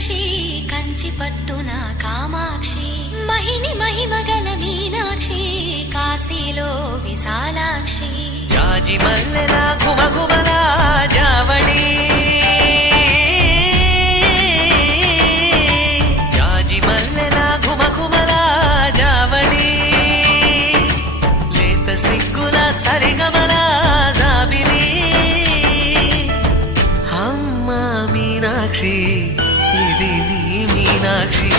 మీనాక్షి కంచి పట్టున కామాక్షి మహిని మహిమగల మీనాక్షి కాశీలో విశాలాక్షి జాజి మల్లెల గుమగుమల జావళి జాజి మల్లెల గుమగుమల జావళి లేత సిగ్గుల సరిగమల జాబిలి అమ్మ మీనాక్షి ఇది నీ మీనాక్షి